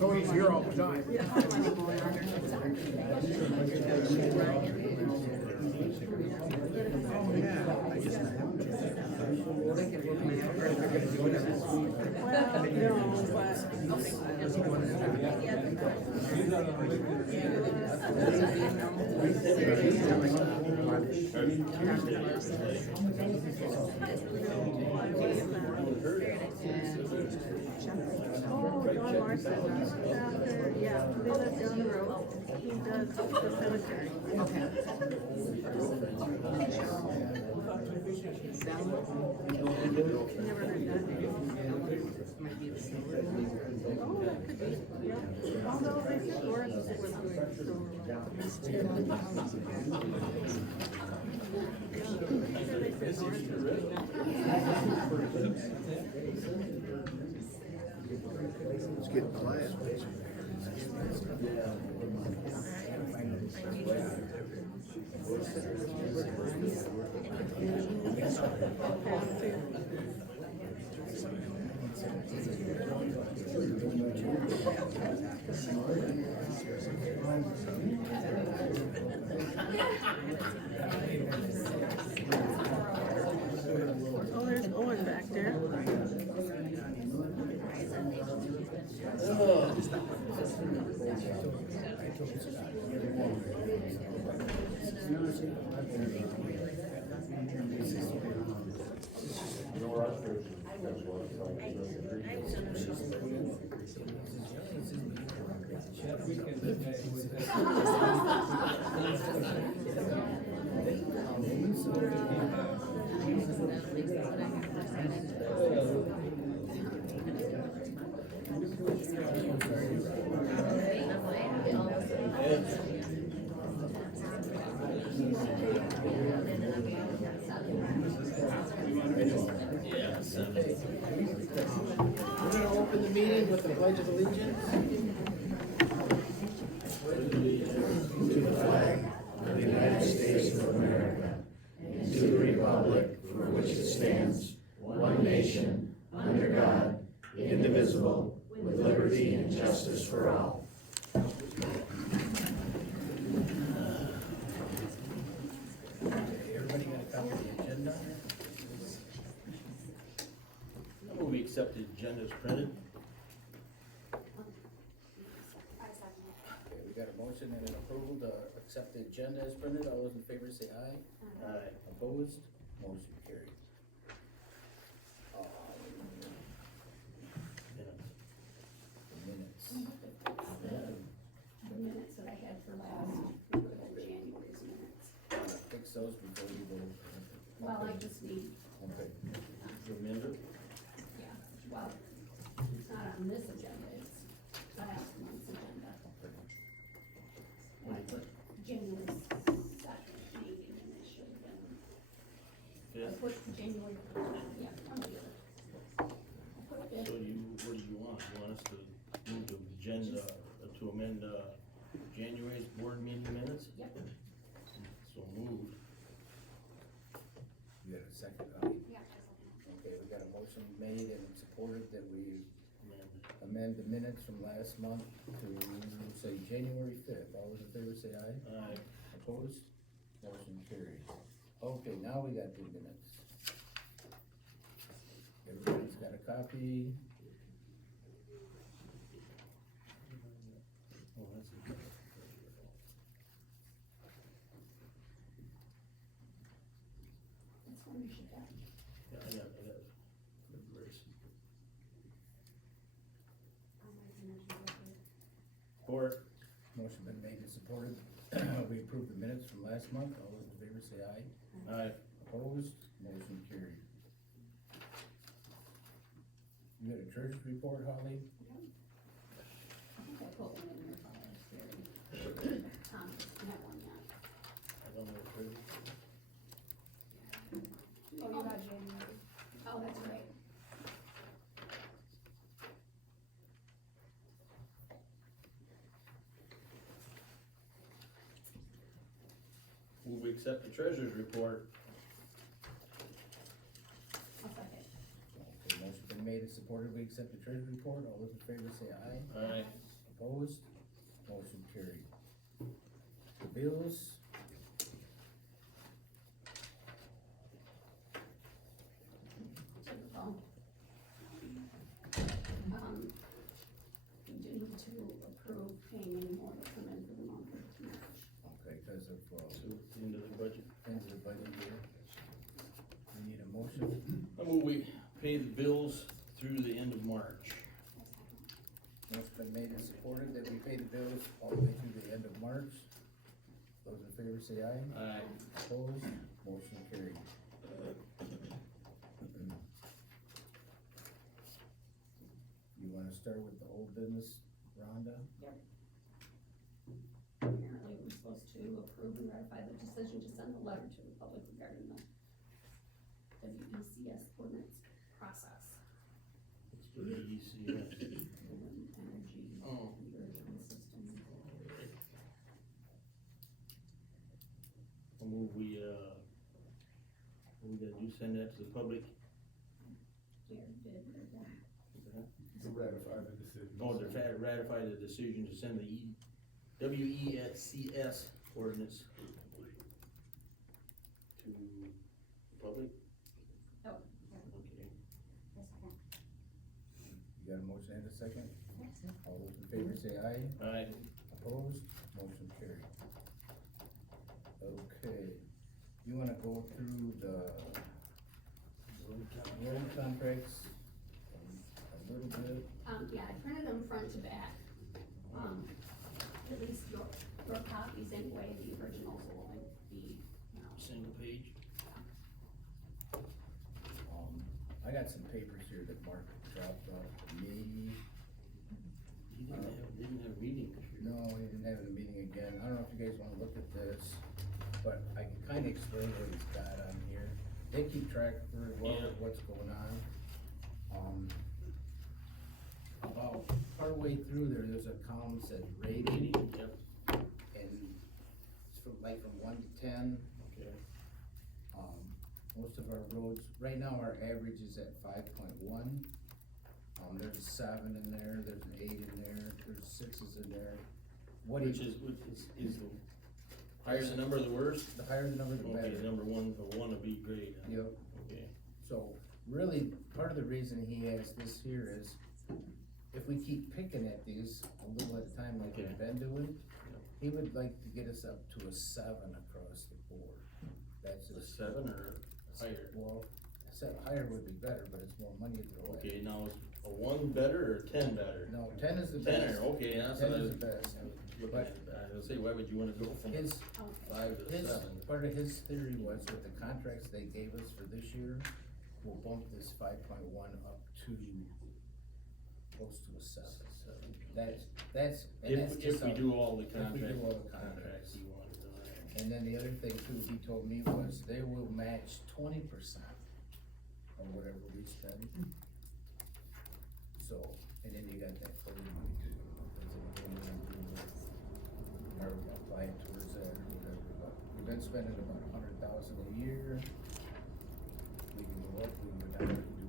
So he's here all the time. Oh, yeah. I just met him. Oh, John Larson, after, yeah, they live down the road. He does the cemetery. Never heard that name. Oh, that could be, yeah. Although they said Doris was doing It's getting quiet. Oh, there's Owen back there. We're gonna open the meeting with the Pledge of Allegiance. To the flag of the United States of America, and to the republic for which it stands, one nation, under God, indivisible, with liberty and justice for all. Everybody got a copy of the agenda? I move we accept the agenda as printed. Okay, we got a motion and an approval to accept the agenda as printed. All those in favor say aye. Aye. Opposed? Motion carried. The minutes. The minutes that I had for last, January's minutes. Fix those before we go. Well, I just need, Okay. Remember? yeah, well, it's not on this agenda, it's last month's agenda. And I put January second meeting and it should have been, I Fifth? put January, yeah, I'm good. I put So fifth, what do you want? You want us to move the agenda, to amend, January's board meeting minutes? yep, So moved. You got a second copy? yeah. Okay, we got a motion made and supported that we Amend. amend the minutes from last month to say January fifth. All those in favor say aye. Aye. Opposed? Motion carried. Okay, now we got the minutes. Everybody's got a copy. Oh, that's a good. That's when we should have. Yeah, I got it. Verse. Support. Motion been made and supported. We approve the minutes from last month. All those in favor say aye. Aye. Opposed? Motion carried. You got a church report, Holly? I think I put one in your file, Gary. Tom, you have one yet? I don't know if it's. Oh, you got January. Oh, that's right. accept the treasurer's report. I'll second. Okay, motion been made and supported, we accept the treasury report, all those in favor say aye. Aye. Opposed? Motion carried. The bills, Typical. We do need to approve paying any more that come in for the month of March. okay, because of, So, the end of the budget. ends of the budget year. We need a motion, I move we pay the bills through the end of March. motion been made and supported that we pay the bills all the way through the end of March. Those in favor say aye. Aye. Opposed? Motion carried. You wanna start with the old business, Rhonda? Apparently, we're supposed to approve and ratify the decision to send a letter to the public regarding the WECS ordinance process. It's for the ECS. Energy Oh. conversion system. I move we gotta do, send that to the public. We already did, right there. To ratify the decision. Oh, to ratify the decision to send the WECS ordinance to the public. Oh, Okay. You got a motion and a second? All those in favor say aye. Aye. Opposed? Motion carried. Okay, you wanna go through the road contracts a little bit? yeah, I printed them front to back. At least your copies anyway, the originals will only be, Single page. I got some papers here that Mark dropped off to me. He didn't have a meeting this year. No, he didn't have a meeting again. I don't know if you guys wanna look at this, but I can kinda explain what he's got on here. They keep track for well Yeah. of what's going on. About partway through there's a column said rating, Yep, and it's from from 1 to 10. okay. Most of our roads, right now our average is at 5.1. There's a 7 in there, there's an 8 in there, there's 6s in there. What Which he, is the higher the number, the worse? the higher the number, the Okay, better. number one, the one would be great. Huh? Yep. Okay. So really, part of the reason he has this here is if we keep picking at these a little at a time like we've been doing, he would like to get us up to a 7 across the board. That's A a 7 or higher? Well, higher would be better, but it's more money to throw at. Okay, now is a 1 better or 10 better? No, 10 is the 10 best. or, okay, that's 10 what I is was the best. looking at. I was gonna say, why would you wanna go from His, 5 to his, 7? part of his theory was with the contracts they gave us for this year, we'll bump this 5.1 up to close to a 7. That's, and that's If just we how- do all the if we do contracts, all the contracts. he wanted, alright. And then the other thing too, he told me was they will match 20% of whatever we spend. So, and then you got that fully money too. Or apply it towards that or whatever, but we've been spending about 100,000 a year. We can go up, we can go down, we can do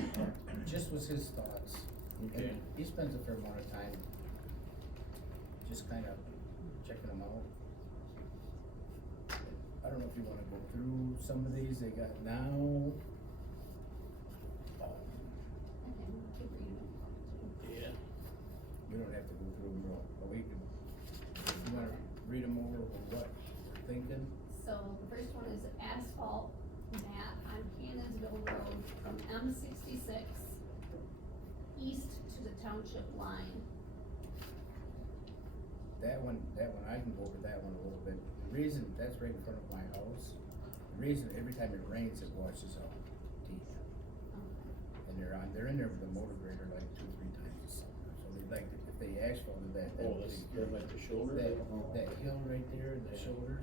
whatever. Just was his thoughts. Okay. And he spends a fair amount of time just kind of checking them out. I don't know if you wanna go through some of these they got now. Okay, we'll keep reading them. Yeah. We don't have to go through them all, but we can, you wanna read them over or what we're thinking? So the first one is asphalt mat on Cannonsville Road from M66 east to the township line. That one, I can go over that one a little bit. The reason, that's right in front of my house. The reason, every time it rains, it washes out deep. And they're in there with a motor grader like 2 or 3 times a summer. So they like, if they asphalted that, Oh, that's, they're like the shoulder? that hill right there, the shoulders,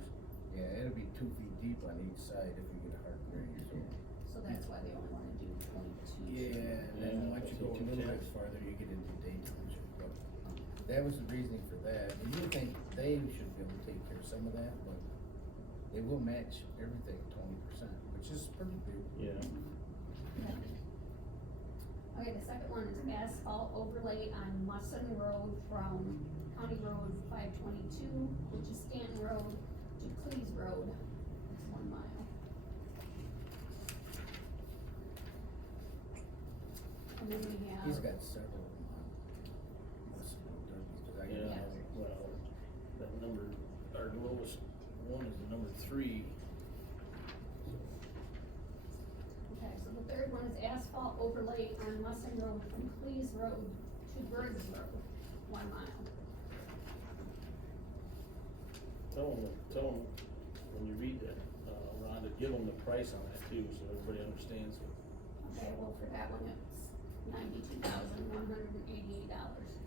yeah, it'll be 2 feet deep on each side if we get a hard rain, so. So that's why they only wanna do 22. Yeah, and then once you go a little bit farther, you get into Dayton Township, but that was the reasoning for that. And you think they should be able to take care of some of that, but They will match everything 20%, which is pretty big. Yeah. Okay, the second one is asphalt overlay on Musson Road from County Road 522, which is Stanton Road, to Cleese Road. It's 1 mile. And then we have. He's got several of them on. Most of them derbies, 'cause I get Yeah, another. well, that number, our lowest one is the number 3. Okay, so the third one is asphalt overlay on Musson Road from Cleese Road to Briggs Road, 1 mile. Tell them, when you read that, Rhonda, give them the price on that too, so everybody understands it. Okay, well, for that one, it's $92,188.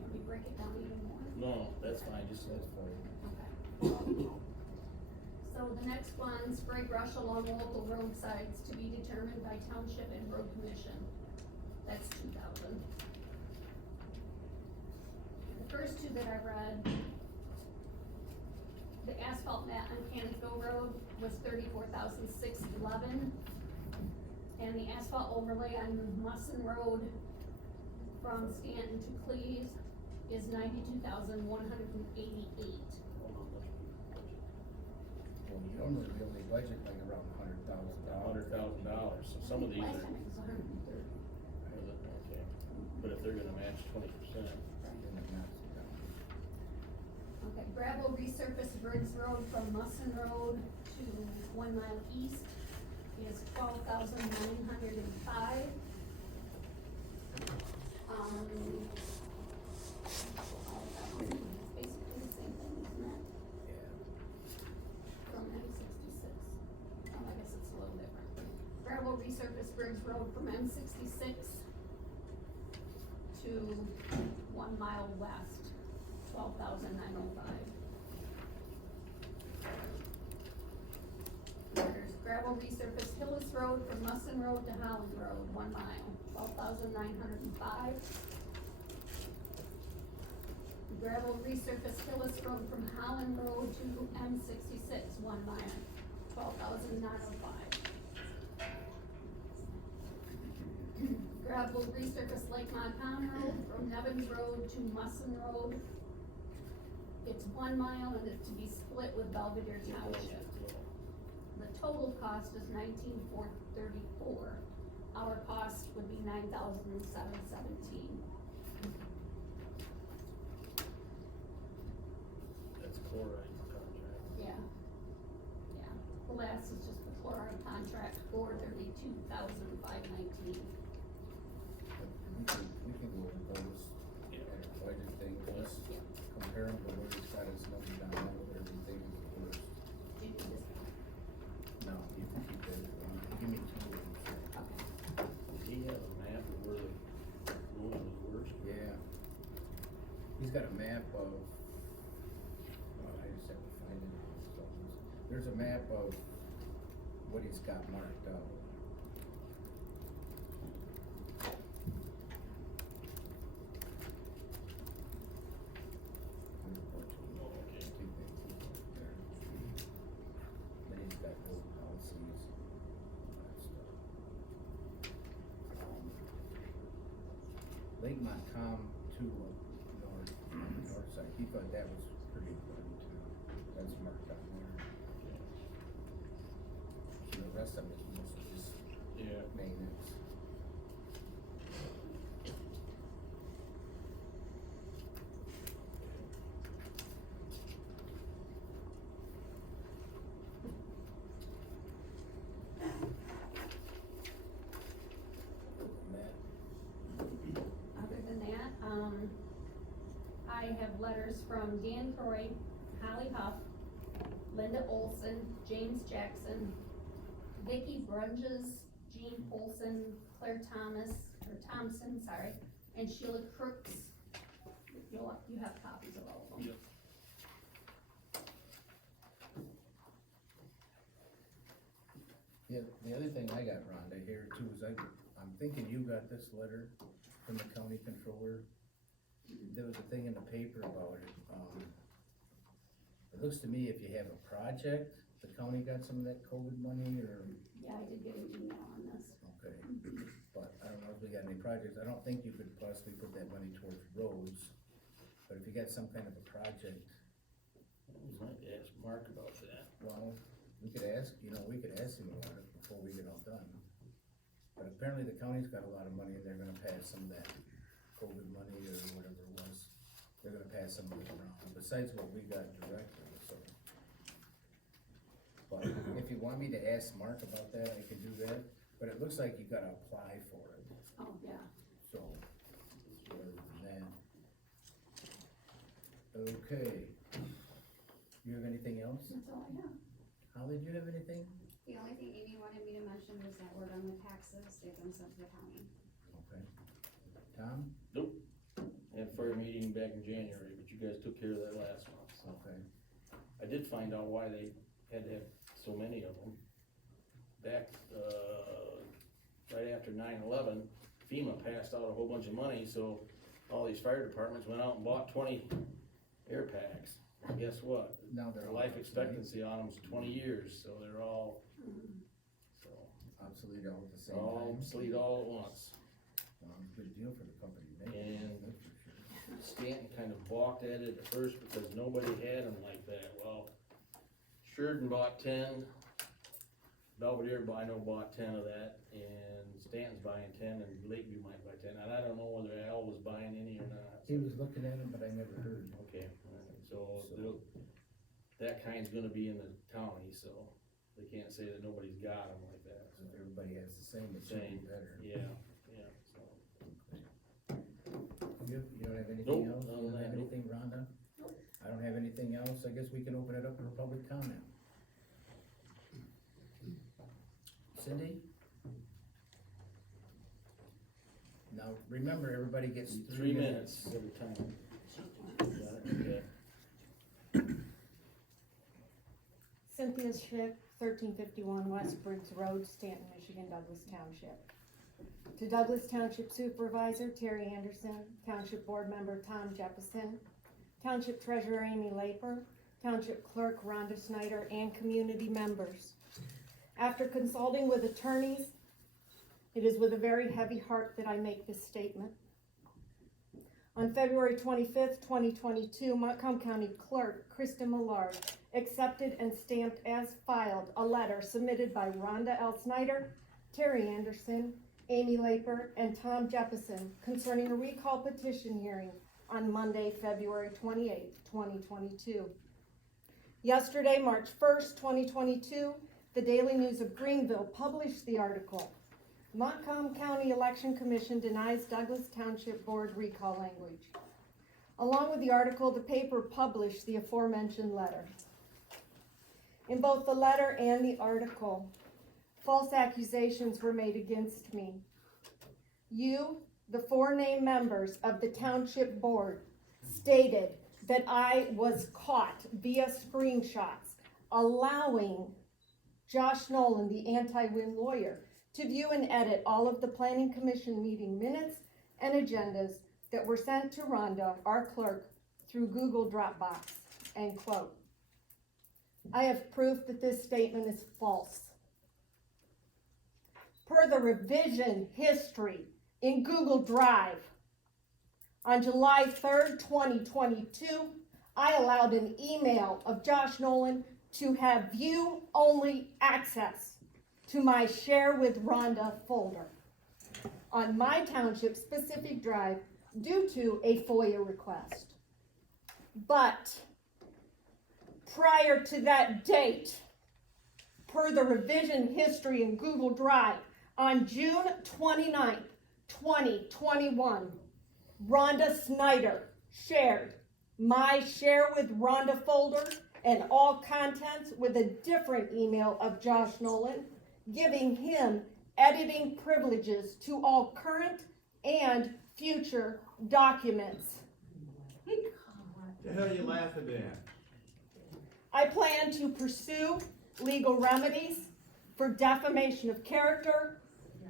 Want me to break it down even more? No, that's fine, just, That's for you. Okay. So the next one, spray brush along local roadsides to be determined by Township and Road Commission. That's $2,000. The first two that I read, the asphalt mat on Cannonsville Road was $34,611. And the asphalt overlay on Musson Road from Stanton to Cleves is $92,188. Well, normally we only budget like around $100,000. $100,000, so some of these Last are, time it was 130. okay, but if they're gonna match 20%, Then it knocks it down. Okay, gravel resurface Briggs Road from Musson Road to 1 mile east is $12,905. It's basically the same thing, isn't it? Yeah. From M66. Oh, I guess it's a little different. Gravel resurface Briggs Road from M66 to 1 mile west, $12,905. There's gravel resurface Hillis Road from Musson Road to Holland Road, 1 mile, $12,905. Gravel resurface Hillis Road from Holland Road to M66, 1 mile, $12,905. Gravel resurface Lake Montcalm Road from Nevins Road to Musson Road. It's 1 mile and it's to be split with Belvedere Township. The total cost is $19,434. Our cost would be $9,717. that's chloride contract. Yeah. Yeah. The last is just the chloride contract, $432,519. We can go over those Yeah. at our budget thing, let's Yeah. compare them to where he's got his number down, what everything is worth. Do you need this one? No, you can keep that one, give me 2 of them. Okay. Does he have a map of where the going was worse? Yeah. He's got a map of, well, I just have to find it. There's a map of what he's got marked out. Oh, okay. Two things he's got there. Then he's got those policies, all that stuff. Lake Montcalm to north side, he thought that was pretty important too, that's marked on there. So the rest of it is mostly just Yeah. maintenance. Matt, Other than that, I have letters from Dan Croy, Holly Huff, Linda Olson, James Jackson, Vicky Brunges, Jean Olson, Claire Thompson, sorry, and Sheila Crooks. You have copies of all of them. Yep. yeah, the other thing I got, Rhonda, here too, is I'm thinking you got this letter from the county controller. There was a thing in the paper about it, It looks to me if you have a project, the county got some of that COVID money or, Yeah, I did get an email on this. okay. But I don't know if we got any projects. I don't think you could possibly put that money towards roads. But if you got some kind of a project, We might ask Mark about that. well, we could ask, we could ask him about it before we get all done. But apparently the county's got a lot of money and they're gonna pass some of that COVID money or whatever it was. They're gonna pass some of it around, besides what we got directly, so. But if you want me to ask Mark about that, I can do that, but it looks like you gotta apply for it, Oh, yeah. so. Other than that. Okay. You have anything else? That's all I have. Holly, do you have anything? The only thing Amy wanted me to mention was that we're done with taxes, they've been sent to the county. Okay. Tom? Had a fire meeting back in January, but you guys took care of that last month. Okay. I did find out why they had to have so many of them. Back, right after 9/11, FEMA passed out a whole bunch of money, so all these fire departments went out and bought 20 air packs. And guess what? Now they're Their all life obsolete. expectancy on them is 20 years, so they're all, so, Obsolete all at the same all time. obsolete all at once. Good deal for the company, man. And- That's for sure. Stanton kind of balked at it at first because nobody had them like that. Well, Sheridan bought 10, Belvedere bought 10 of that, and Stanton's buying 10, and Lakeview might buy 10, and I don't know whether Al was buying any or not. He was looking at them, but I never heard. Okay, alright, so that kind's gonna be in the county, so they can't say that nobody's got them like that. So if everybody has the same, it should be Same, better. yeah, so. You don't have anything Nope, else? other You don't than have that, nope. anything, Rhonda? I don't have anything else. I guess we can open it up for public comment. Cindy? Now, remember, everybody gets 3 minutes every time. Got it? Okay. Cynthia Schick, 1351 West Briggs Road, Stanton, Michigan, Douglas Township. To Douglas Township Supervisor Terry Anderson, Township Board Member Tom Jefferson, Township Treasurer Amy Laper, Township Clerk Rhonda Snyder, and community members. After consulting with attorneys, it is with a very heavy heart that I make this statement. On February 25th, 2022, Montcalm County Clerk Kristen Millard accepted and stamped as filed a letter submitted by Rhonda L. Snyder, Terry Anderson, Amy Laper, and Tom Jefferson concerning a recall petition hearing on Monday, February 28th, 2022. Yesterday, March 1st, 2022, the Daily News of Greenville published the article, Montcalm County Election Commission denies Douglas Township Board recall language. Along with the article, the paper published the aforementioned letter. In both the letter and the article, false accusations were made against me. You, the 4 named members of the Township Board, stated that I was caught via screenshots allowing Josh Nolan, the anti-win lawyer, to view and edit all of the Planning Commission meeting minutes and agendas that were sent to Rhonda, our clerk, through Google Dropbox, end quote. I have proof that this statement is false. Per the revision history in Google Drive, on July 3rd, 2022, I allowed an email of Josh Nolan to have view-only access to my Share with Rhonda folder on my township specific drive due to a FOIA request. But prior to that date, per the revision history in Google Drive, on June 29th, 2021, Rhonda Snyder shared my Share with Rhonda folder and all contents with a different email of Josh Nolan, giving him editing privileges to all current and future documents. The hell you laughing at? I plan to pursue legal remedies for defamation of character,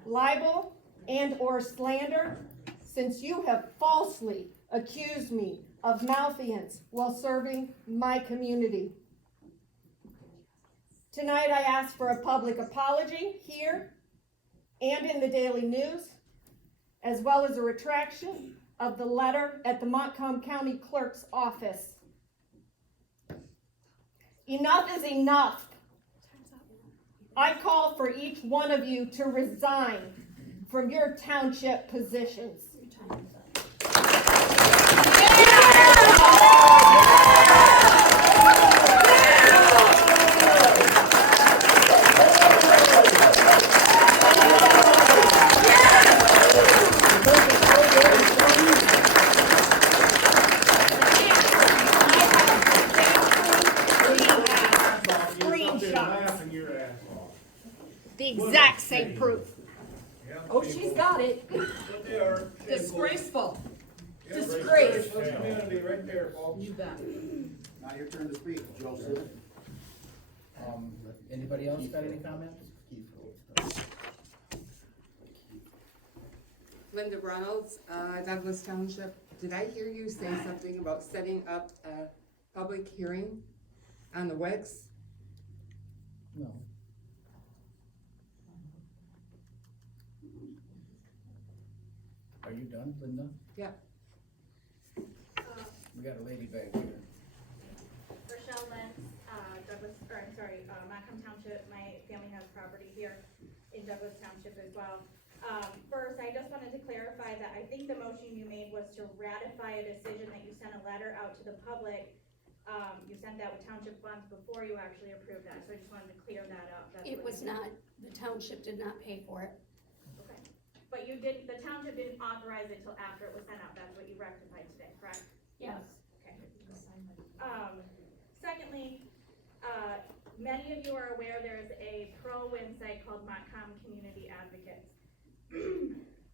libel, and or slander, since you have falsely accused me of malfeasance while serving my community. Tonight I ask for a public apology here and in the Daily News, as well as a retraction of the letter at the Montcalm County Clerk's office. Enough is enough. I call for each one of you to resign from your township positions. Laughing your ass off. The exact same proof. Oh, she's got it. But they are shameful. Disgraceful. Yeah, Disgrace. disgraceful community right there, folks. You bet. Now your turn to speak, Joseph. Anybody else got any comments? Linda Reynolds, Douglas Township. Did I hear you say something about setting up a public hearing on the Wicks? No. Are you done, Linda? Yeah. We got a lady back here. Rochelle Lentz, Montcalm Township. My family has property here in Douglas Township as well. First, I just wanted to clarify that I think the motion you made was to ratify a decision that you sent a letter out to the public. You sent that with township funds before you actually approved that, so I just wanted to clear that up. That's It what was you- not, the township did not pay for it. Okay. But you did, the township didn't authorize it till after it was sent out. That's what you rectified today, correct? Yes. Okay. Secondly, many of you are aware there is a pro-win site called Montcalm Community Advocates.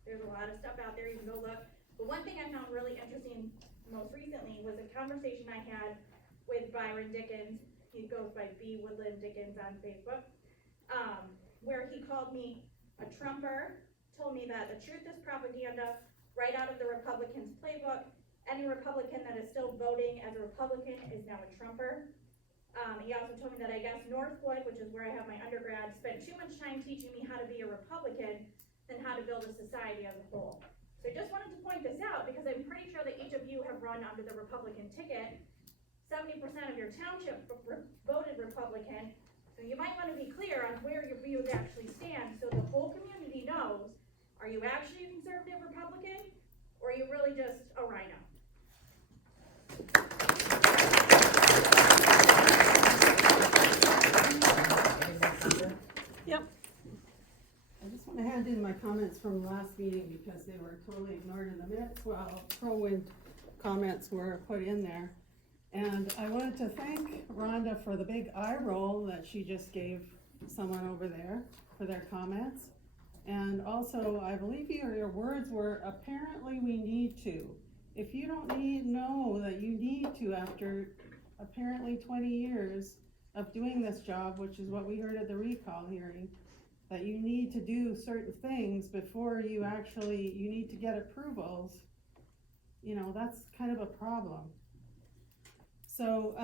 There's a lot of stuff out there, you can go look. But one thing I found really interesting most recently was a conversation I had with Byron Dickens. He goes by B. Woodland Dickens on Facebook, where he called me a Trumper, told me that the truth is propaganda right out of the Republicans' playbook. Any Republican that is still voting as a Republican is now a Trumper. He also told me that I guess Northwood, which is where I have my undergrad, spent too much time teaching me how to be a Republican than how to build a society as a whole. So I just wanted to point this out because I'm pretty sure that each of you have run under the Republican ticket. 70% of your township voted Republican, so you might want to be clear on where your views actually stand so the whole community knows, are you actually a conservative Republican, or are you really just a rhino? Yep. I just want to hand in my comments from last meeting because they were totally ignored in the minutes while pro-win comments were put in there. And I wanted to thank Rhonda for the big eye roll that she just gave someone over there for their comments. And also, I believe your words were, apparently we need to. If you don't know that you need to after apparently 20 years of doing this job, which is what we heard at the recall hearing, that you need to do certain things before you need to get approvals, that's kind of a problem. So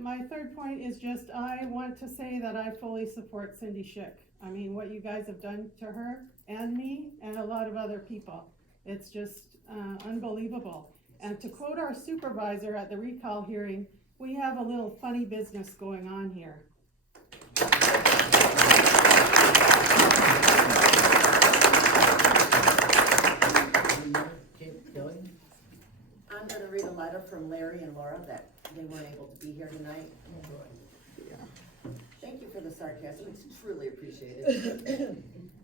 my third point is just, I want to say that I fully support Cindy Schick. I mean, what you guys have done to her and me and a lot of other people, it's just unbelievable. And to quote our supervisor at the recall hearing, we have a little funny business going on here. I'm gonna read a letter from Larry and Laura that they weren't able to be here tonight. Thank you for the sarcasm, it's truly appreciated.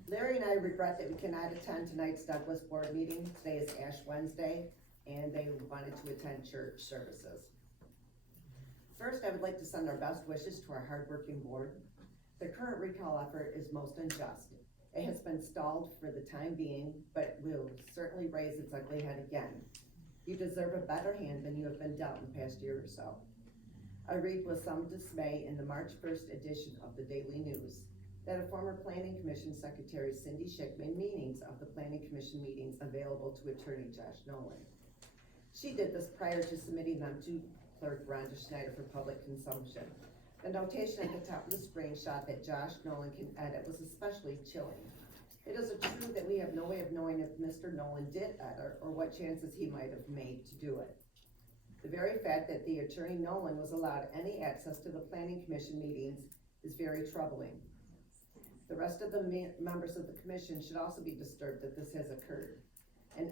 Larry and I regret that we cannot attend tonight's Douglas board meeting. Today is Ash Wednesday, and they wanted to attend church services. First, I would like to send our best wishes to our hardworking board. The current recall effort is most unjust. It has been stalled for the time being, but will certainly raise its ugly head again. You deserve a better hand than you have been dealt in the past year or so. I read with some dismay in the March 1st edition of the Daily News that a former Planning Commission Secretary, Cindy Schick, made meetings of the Planning Commission meetings available to Attorney Josh Nolan. She did this prior to submitting them to Clerk Rhonda Schneider for public consumption. The notation at the top of the screenshot that Josh Nolan can edit was especially chilling. It is true that we have no way of knowing if Mr. Nolan did edit or what chances he might have made to do it. The very fact that the attorney Nolan was allowed any access to the planning commission meetings is very troubling. The rest of the members of the commission should also be disturbed that this has occurred. And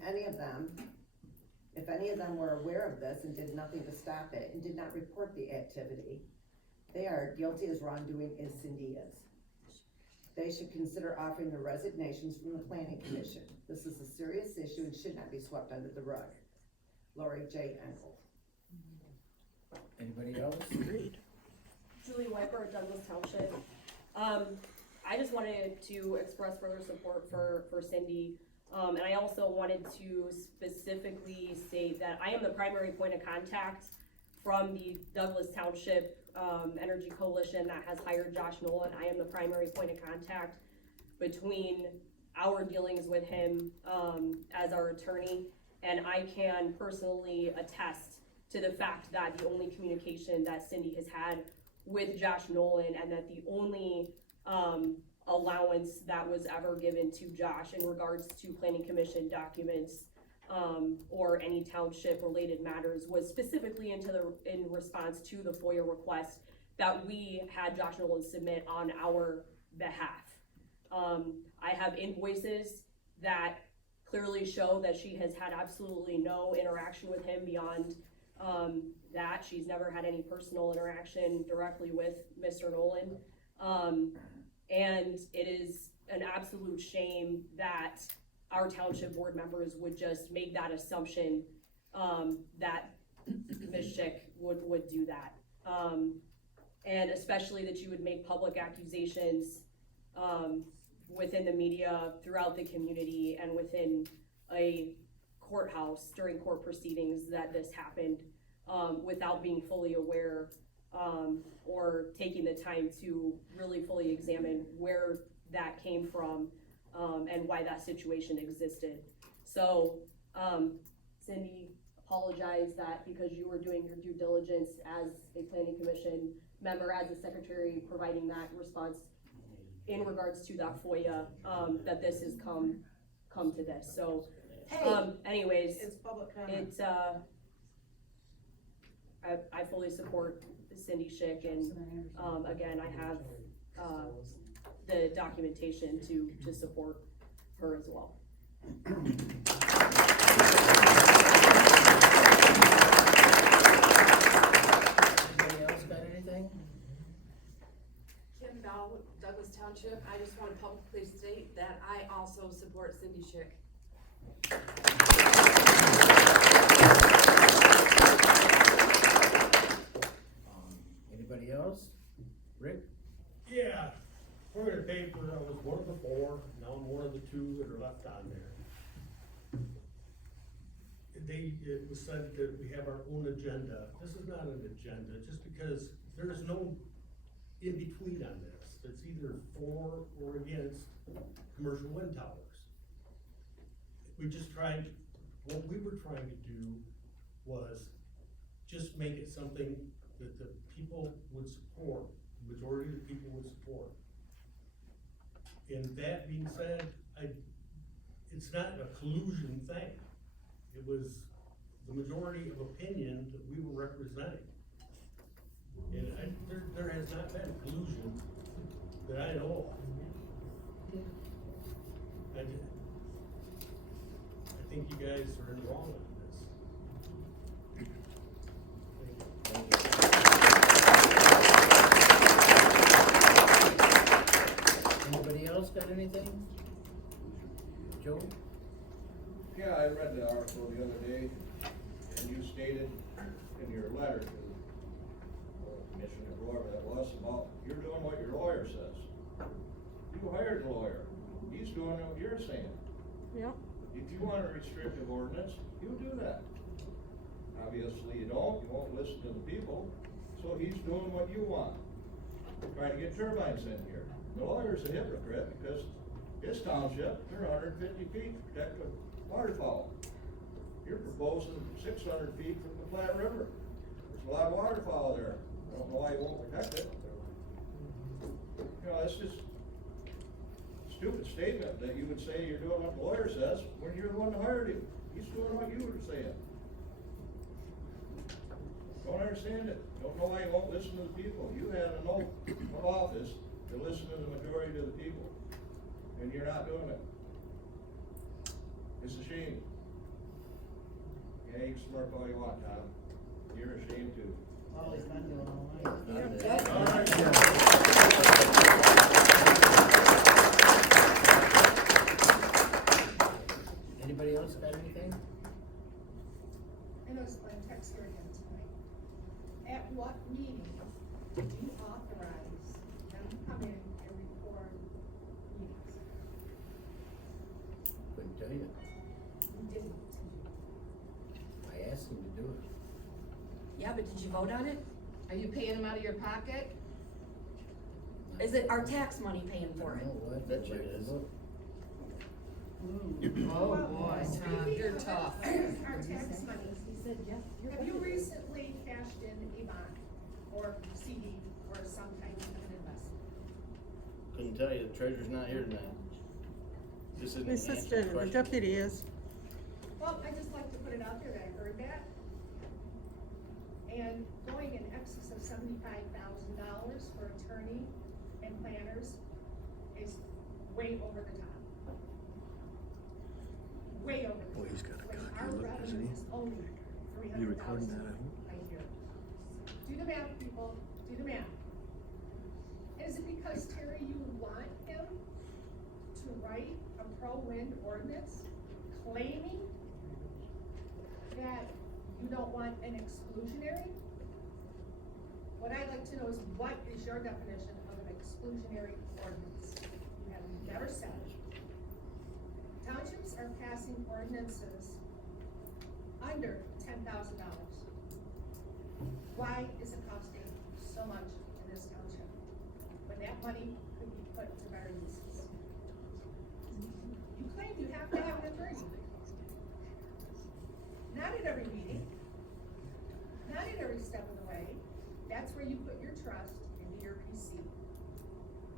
if any of them were aware of this and did nothing to stop it and did not report the activity, they are guilty as wrongdoing as Cindy is. They should consider offering their resignations from the planning commission. This is a serious issue and should not be swept under the rug. Lori J. Enkel. Anybody else? Julie Wiper, Douglas Township. I just wanted to express further support for Cindy. And I also wanted to specifically state that I am the primary point of contact from the Douglas Township Energy Coalition that has hired Josh Nolan. I am the primary point of contact between our dealings with him as our attorney, and I can personally attest to the fact that the only communication that Cindy has had with Josh Nolan, and that the only allowance that was ever given to Josh in regards to planning commission documents or any township related matters was specifically in response to the FOIA request that we had Josh Nolan submit on our behalf. I have invoices that clearly show that she has had absolutely no interaction with him beyond that. She's never had any personal interaction directly with Mr. Nolan. And it is an absolute shame that our township board members would just make that assumption that Ms. Schick would do that. And especially that you would make public accusations within the media, throughout the community, and within a courthouse during court proceedings that this happened without being fully aware or taking the time to really fully examine where that came from and why that situation existed. So, Cindy, apologize that because you were doing your due diligence as a planning commission member, as a secretary, providing that response in regards to that FOIA, that this has come to this. So, anyways, It's public comment. I fully support Cindy Schick, and again, I have the documentation to support her as well. Anybody else got anything? Kim Bell, Douglas Township. I just want to publicly state that I also support Cindy Schick. Anybody else? Rick? Yeah, for the paper, I was one of the four, now I'm one of the two that are left on there. It was said that we have our own agenda. This is not an agenda, just because there is no in between on this. It's either for or against commercial wind towers. What we were trying to do was just make it something that the people would support, the majority of the people would support. And that being said, it's not a collusion thing. It was the majority of opinion that we were representing. And there has not been collusion that I know of. I think you guys are in the wrong on this. Anybody else got anything? Joe? Yeah, I read the article the other day, and you stated in your letter to Commissioner whoever that was about you're doing what your lawyer says. You hired a lawyer. He's doing what you're saying. Yep. If you want a restrictive ordinance, you do that. Obviously you don't, you won't listen to the people, so he's doing what you want. Trying to get turbines in here. The lawyer's a hypocrite because his township, they're 150 feet to protect the waterfall. You're proposing 600 feet from the Platte River. There's a lot of waterfowl there. I don't know why you won't protect it. You know, it's just a stupid statement that you would say you're doing what the lawyer says when you're the one that hired him. He's doing what you were saying. Don't understand it. Don't know why you won't listen to the people. You had an oath of office to listen to the majority of the people, and you're not doing it. It's a shame. Yeah, you can smirk all you want, Tom. You're ashamed too. Well, he's been doing all Anybody else got anything? I noticed my text here again tonight. At what meeting did you authorize them to come in and record meetings? Couldn't tell you. You didn't. I asked him to do it. Yeah, but did you vote on it? Are you paying them out of your pocket? Is it our tax money paying for I it? don't know what. Bet you it is. Oh, boy, Tom, you're tough. Our tax money. Have you recently cashed in a bond or CD or some kind of an investment? Couldn't tell you, the treasurer's not here tonight. This isn't My an answer sister, to the question. deputy is. Well, I just like to put it out there that I heard that. And going in excess of $75,000 for attorney and planners is way over the top. Way over the top. Boy, he's got a When cocky our look, doesn't revenue he? is only You recording $300,000 that at home? a year. Do the math, people, do the math. Is it because, Terry, you want him to write a pro-wind ordinance claiming that you don't want an exclusionary? What I'd like to know is what is your definition of an exclusionary ordinance? You have never said it. Townships are passing ordinances under $10,000. Why is it costing so much in this township when that money could be put to better uses? You claim you have to have an attorney. Not at every meeting, not at every step of the way. That's where you put your trust into your PC,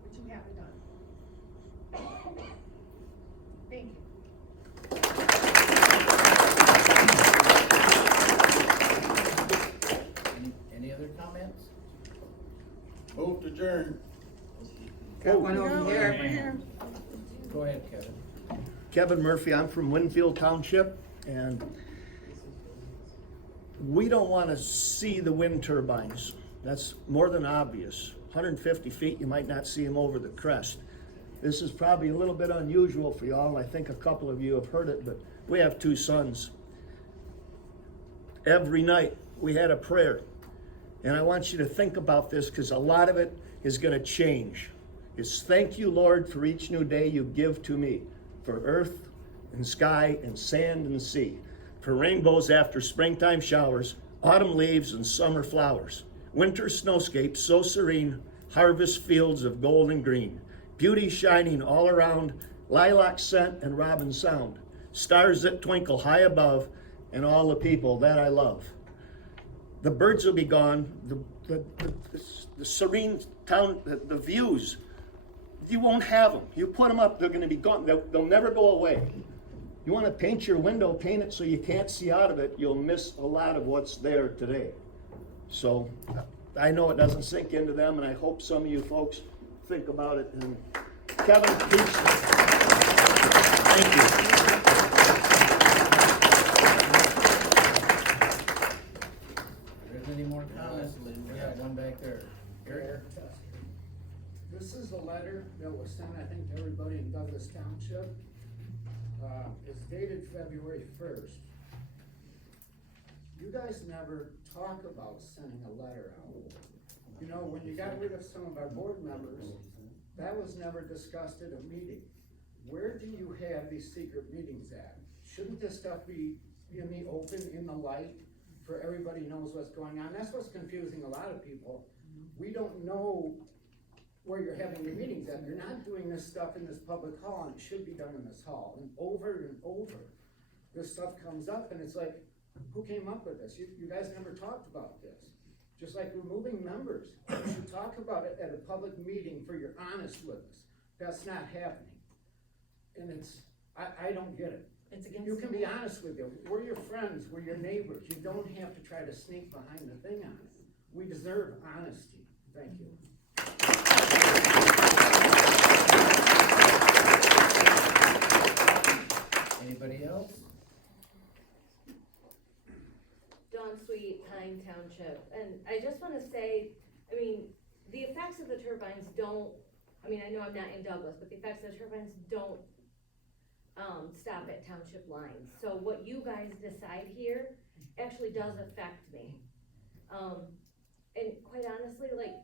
which you haven't done. Thank you. Any other comments? Move to adjourn. Got one over here. Here. Go ahead, Kevin. Kevin Murphy, I'm from Winfield Township, and we don't want to see the wind turbines. That's more than obvious. 150 feet, you might not see them over the crest. This is probably a little bit unusual for y'all. I think a couple of you have heard it, but we have two sons. Every night we had a prayer, and I want you to think about this because a lot of it is going to change. It's thank you, Lord, for each new day you give to me, for earth and sky and sand and sea, for rainbows after springtime showers, autumn leaves and summer flowers, winter snowscapes so serene, harvest fields of gold and green, beauty shining all around, lilac scent and robin sound, stars that twinkle high above, and all the people that I love. The birds will be gone, the serene town, the views, you won't have them. You put them up, they're gonna be gone. They'll never go away. You wanna paint your window, paint it so you can't see out of it. You'll miss a lot of what's there today. So I know it doesn't sink into them, and I hope some of you folks think about it. And Kevin, please. Thank you. If there's any more comments, we got one back there. Eric? This is a letter that was sent, I think, to everybody in Douglas Township. It's dated February 1st. You guys never talk about sending a letter out. You know, when you got rid of some of our board members, that was never discussed at a meeting. Where do you have these secret meetings at? Shouldn't this stuff be in the open, in the light, for everybody knows what's going on? That's what's confusing a lot of people. We don't know where you're having your meetings at. You're not doing this stuff in this public hall, and it should be done in this hall, and over and over. this stuff comes up and it's like, who came up with this? You guys never talked about this. Just like removing members, you should talk about it at a public meeting for you're honest with us. That's not happening. And I don't get it. It's against. You can be honest with you. We're your friends, we're your neighbors. You don't have to try to sneak behind the thing on it. We deserve honesty. Thank you. Anybody else? Dawn Sweet, Pine Township, and I just wanna say, I mean, the effects of the turbines don't, I mean, I know I'm not in Douglas, but the effects of the turbines don't, stop at township lines. So what you guys decide here actually does affect me. And quite honestly, like,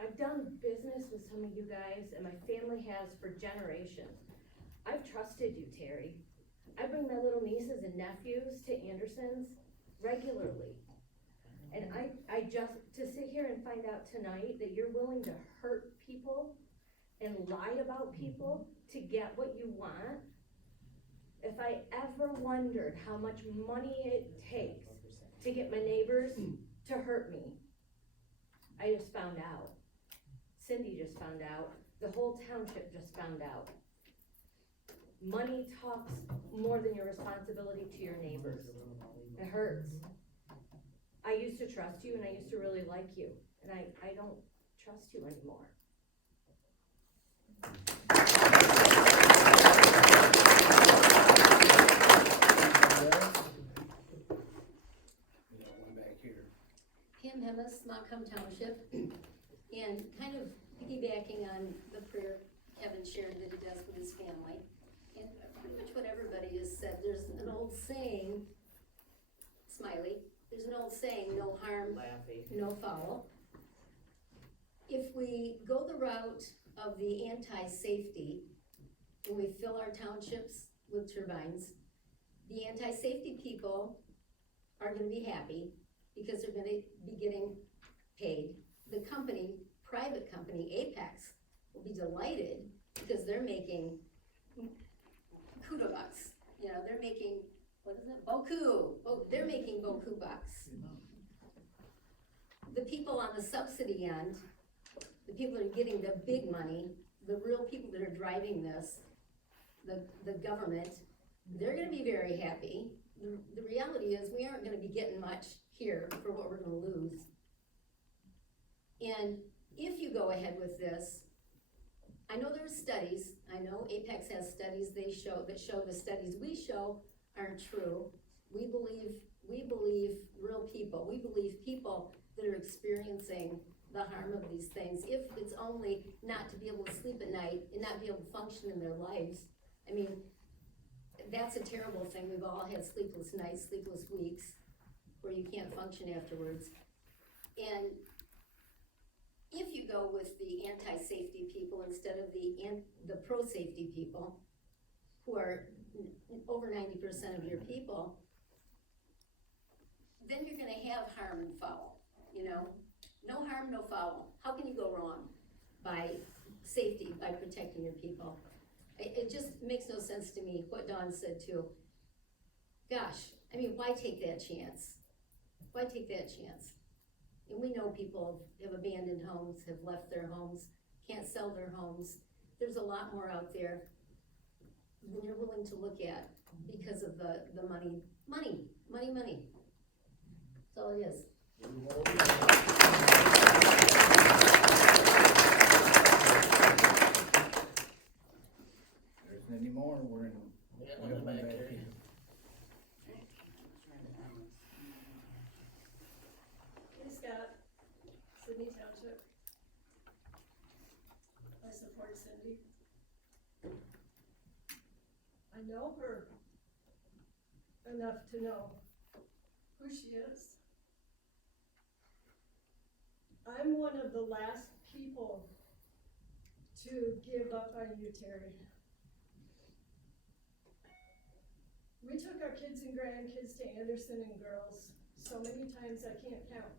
I've done business with some of you guys, and my family has for generations. I've trusted you, Terry. I bring my little nieces and nephews to Anderson's regularly. And I just, to sit here and find out tonight that you're willing to hurt people and lie about people to get what you want. If I ever wondered how much money it takes to get my neighbors to hurt me, I just found out. Cindy just found out. The whole township just found out. Money talks more than your responsibility to your neighbors. It hurts. I used to trust you and I used to really like you, and I don't trust you anymore. One back here. Pam Hemis, Montcalm Township, and kind of piggybacking on the prayer Kevin shared that he does with his family. And pretty much what everybody has said, there's an old saying, smiley, there's an old saying, no harm, no foul. If we go the route of the anti-safety, and we fill our townships with turbines, the anti-safety people are gonna be happy because they're gonna be getting paid. The company, private company, Apex, will be delighted because they're making kudo bucks. You know, they're making, what is it? Boku. They're making boku bucks. The people on the subsidy end, the people that are getting the big money, the real people that are driving this, the government, they're gonna be very happy. The reality is we aren't gonna be getting much here for what we're gonna lose. And if you go ahead with this, I know there's studies, I know Apex has studies that show the studies we show aren't true. We believe real people, we believe people that are experiencing the harm of these things. If it's only not to be able to sleep at night and not be able to function in their lives, I mean, that's a terrible thing. We've all had sleepless nights, sleepless weeks, where you can't function afterwards. And if you go with the anti-safety people instead of the pro-safety people, who are over 90% of your people, then you're gonna have harm and foul, you know? No harm, no foul. How can you go wrong by safety, by protecting your people? It just makes no sense to me, what Dawn said too. Gosh, I mean, why take that chance? Why take that chance? And we know people have abandoned homes, have left their homes, can't sell their homes. There's a lot more out there than you're willing to look at because of the money. That's all it is. There isn't any more, we're in. We have one back here. Hey Scott, Sydney Township. I support Cindy. I know her enough to know who she is. I'm one of the last people to give up on you, Terry. We took our kids and grandkids to Anderson and Girls so many times I can't count.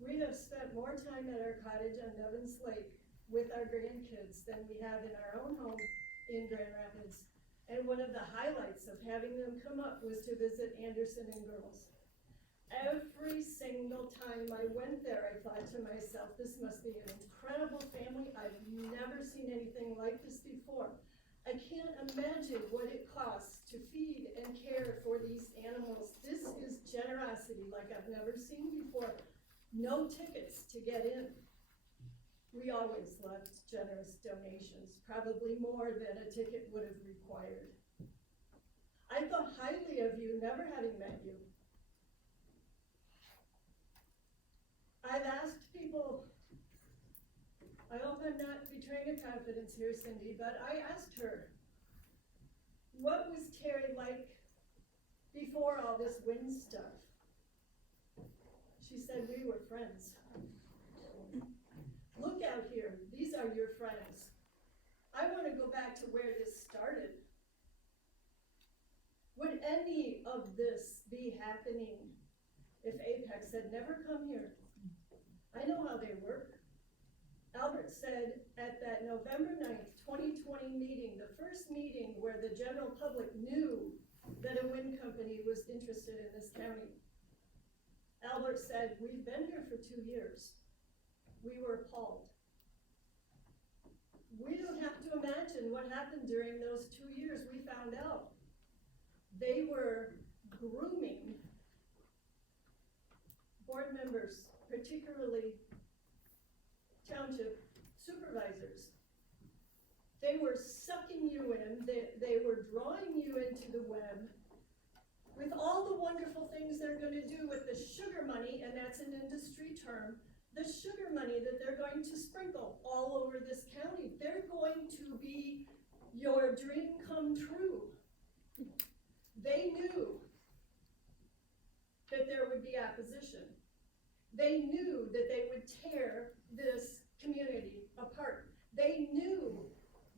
We have spent more time at our cottage on Devon's Lake with our grandkids than we have in our own home in Grand Rapids. And one of the highlights of having them come up was to visit Anderson and Girls. Every single time I went there, I thought to myself, this must be an incredible family. I've never seen anything like this before. I can't imagine what it costs to feed and care for these animals. This is generosity like I've never seen before. No tickets to get in. We always loved generous donations, probably more than a ticket would have required. I thought highly of you, never having met you. I've asked people, I hope I'm not betraying a confidence here, Cindy, but I asked her, what was Terry like before all this wind stuff? She said we were friends. Look out here, these are your friends. I want to go back to where this started. Would any of this be happening if Apex had never come here? I know how they work. Albert said at that November 9th, 2020 meeting, the first meeting where the general public knew that a wind company was interested in this county. Albert said, we've been here for 2 years. We were appalled. We don't have to imagine what happened during those 2 years. We found out. They were grooming board members, particularly township supervisors. They were sucking you in, they were drawing you into the web with all the wonderful things they're going to do with the sugar money, and that's an industry term, the sugar money that they're going to sprinkle all over this county. They're going to be your dream come true. They knew that there would be opposition. They knew that they would tear this community apart. They knew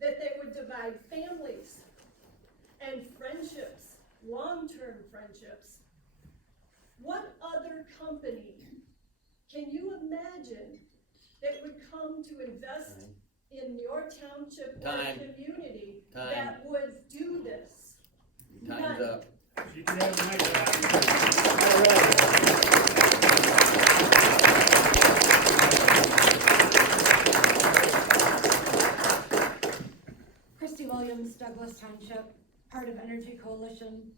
that they would divide families and friendships, long-term friendships. What other company can you imagine that would come to invest in your township or community that would do this? Time's up. She can have my time. Christy Williams, Douglas Township, part of Energy Coalition,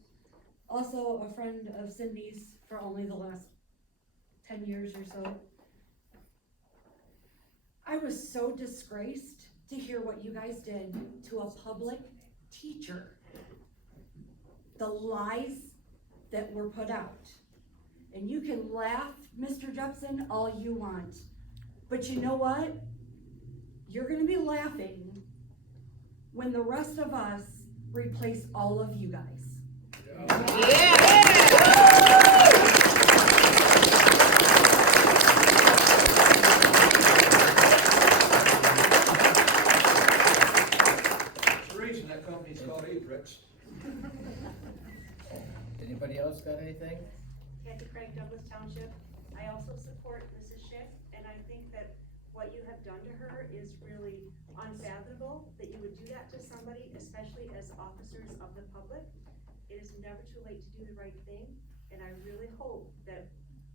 also a friend of Cindy's for only the last 10 years or so. I was so disgraced to hear what you guys did to a public teacher. The lies that were put out. And you can laugh, Mr. Jepson, all you want. But you know what? You're gonna be laughing when the rest of us replace all of you guys. The reason that company's called Apex. Anybody else got anything? Kathy Craig, Douglas Township. I also support Mrs. Schick, and I think that what you have done to her is really unfathomable, that you would do that to somebody, especially as officers of the public. It is never too late to do the right thing, and I really hope that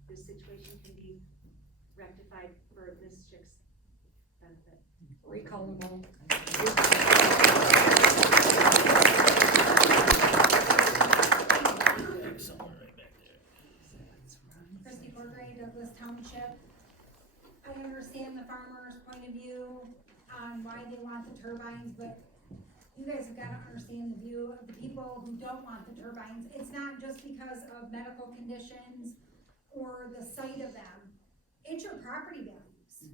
this situation can be rectified for Mrs. Schick's benefit. Recallable. Christy Cordray, Douglas Township. I understand the farmer's point of view on why they want the turbines, but you guys have got to understand the view of the people who don't want the turbines. It's not just because of medical conditions or the sight of them. It's your property values.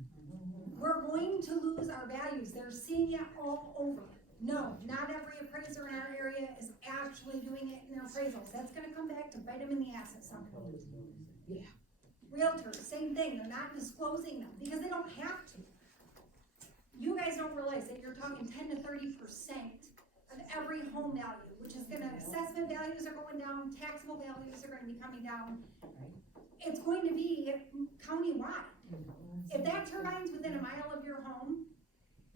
We're going to lose our values. They're seeing it all over. No, not every appraiser in our area is actually doing it in their appraisals. That's gonna come back to bite them in the ass at some point. Yeah. Realtors, same thing, they're not disclosing them because they don't have to. You guys don't realize that you're talking 10 to 30% of every home value, which is gonna, assessment values are going down, taxable values are gonna be coming down. It's going to be countywide. If that turbine's within a mile of your home,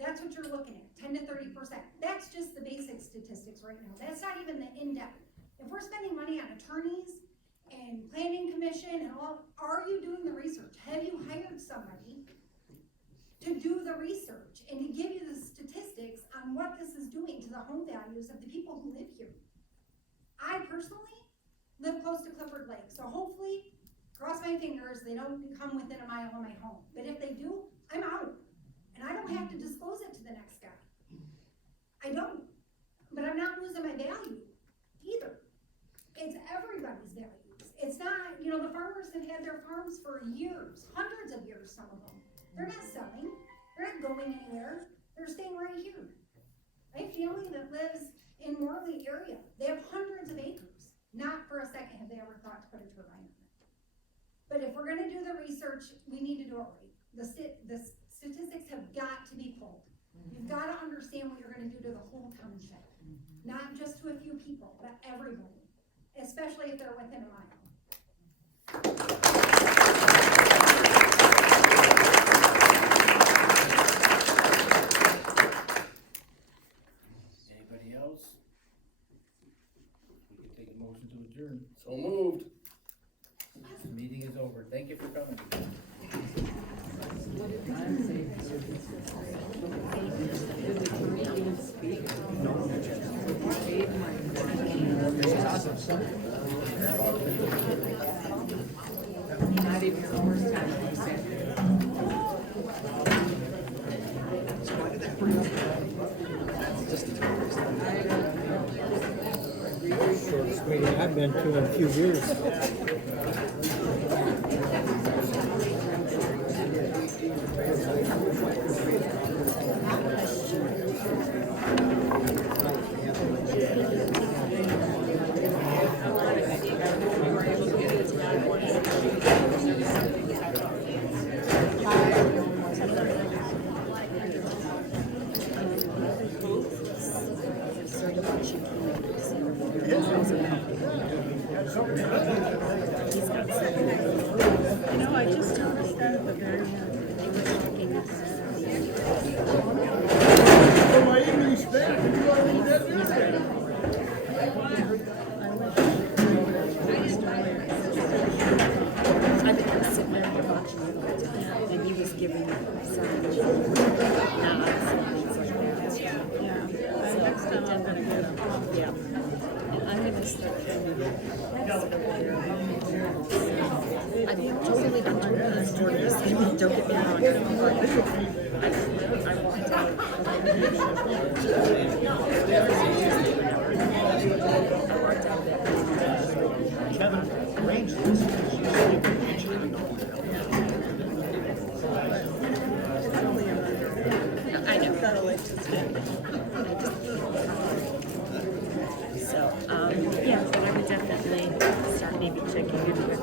That's what you're looking at, 10 to 30%. That's just the basic statistics right now. That's not even the in-depth. If we're spending money on attorneys and planning commission and all, are you doing the research? Have you hired somebody to do the research and to give you the statistics on what this is doing to the home values of the people who live here? I personally live close to Clifford Lake, so hopefully, cross my fingers, they don't come within a mile of my home. But if they do, I'm out. And I don't have to disclose it to the next guy. I don't. But I'm not losing my value either. It's everybody's values. It's not, you know, the farmers have had their farms for years, hundreds of years, some of them. They're not selling. They're not going anywhere. They're staying right here. I have family that lives in Morley area. They have hundreds of acres. Not for a second have they ever thought to put a turbine on it. But if we're gonna do the research, we need to do it right. The statistics have got to be pulled. You've gotta understand what you're gonna do to the whole township. Not just to a few people, but everybody, especially if they're within a mile. Anybody else? We can take a motion to adjourn. So moved. Meeting is over. Thank you for coming. Not even the first time I said Shortest meeting I've been to in a few years. I just noticed that at the very end. For my English back, did you already did that? I think I was sitting there watching it all the time, and he was giving me some nods and things like that. Yeah, next time I'm gonna get him. Yeah. And I'm gonna start I totally don't understand this. Don't get me wrong. I walked out. Kevin arranged this. I know. So, yeah, but I would definitely start maybe checking in with